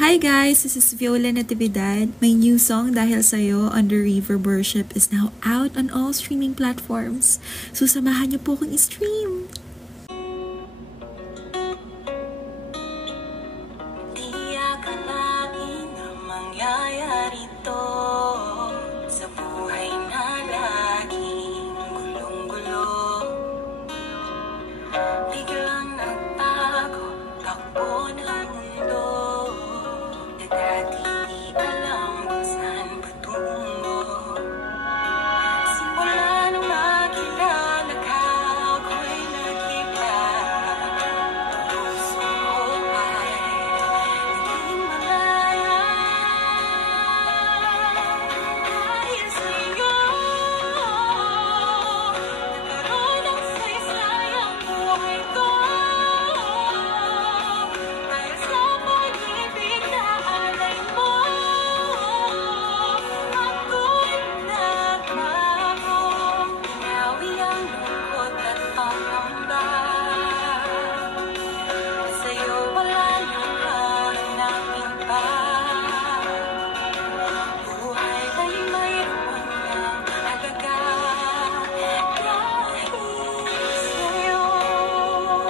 Hi guys, this is Viola Natividad. My new song, Dahil Sa'yo, Under River Worship is now out on all streaming platforms. So samahan niyo po akong i-stream! Di akalain na mangyayari to sa buhay na laging gulong-gulo. Biglang nagbago, takbo ng mundo. Dati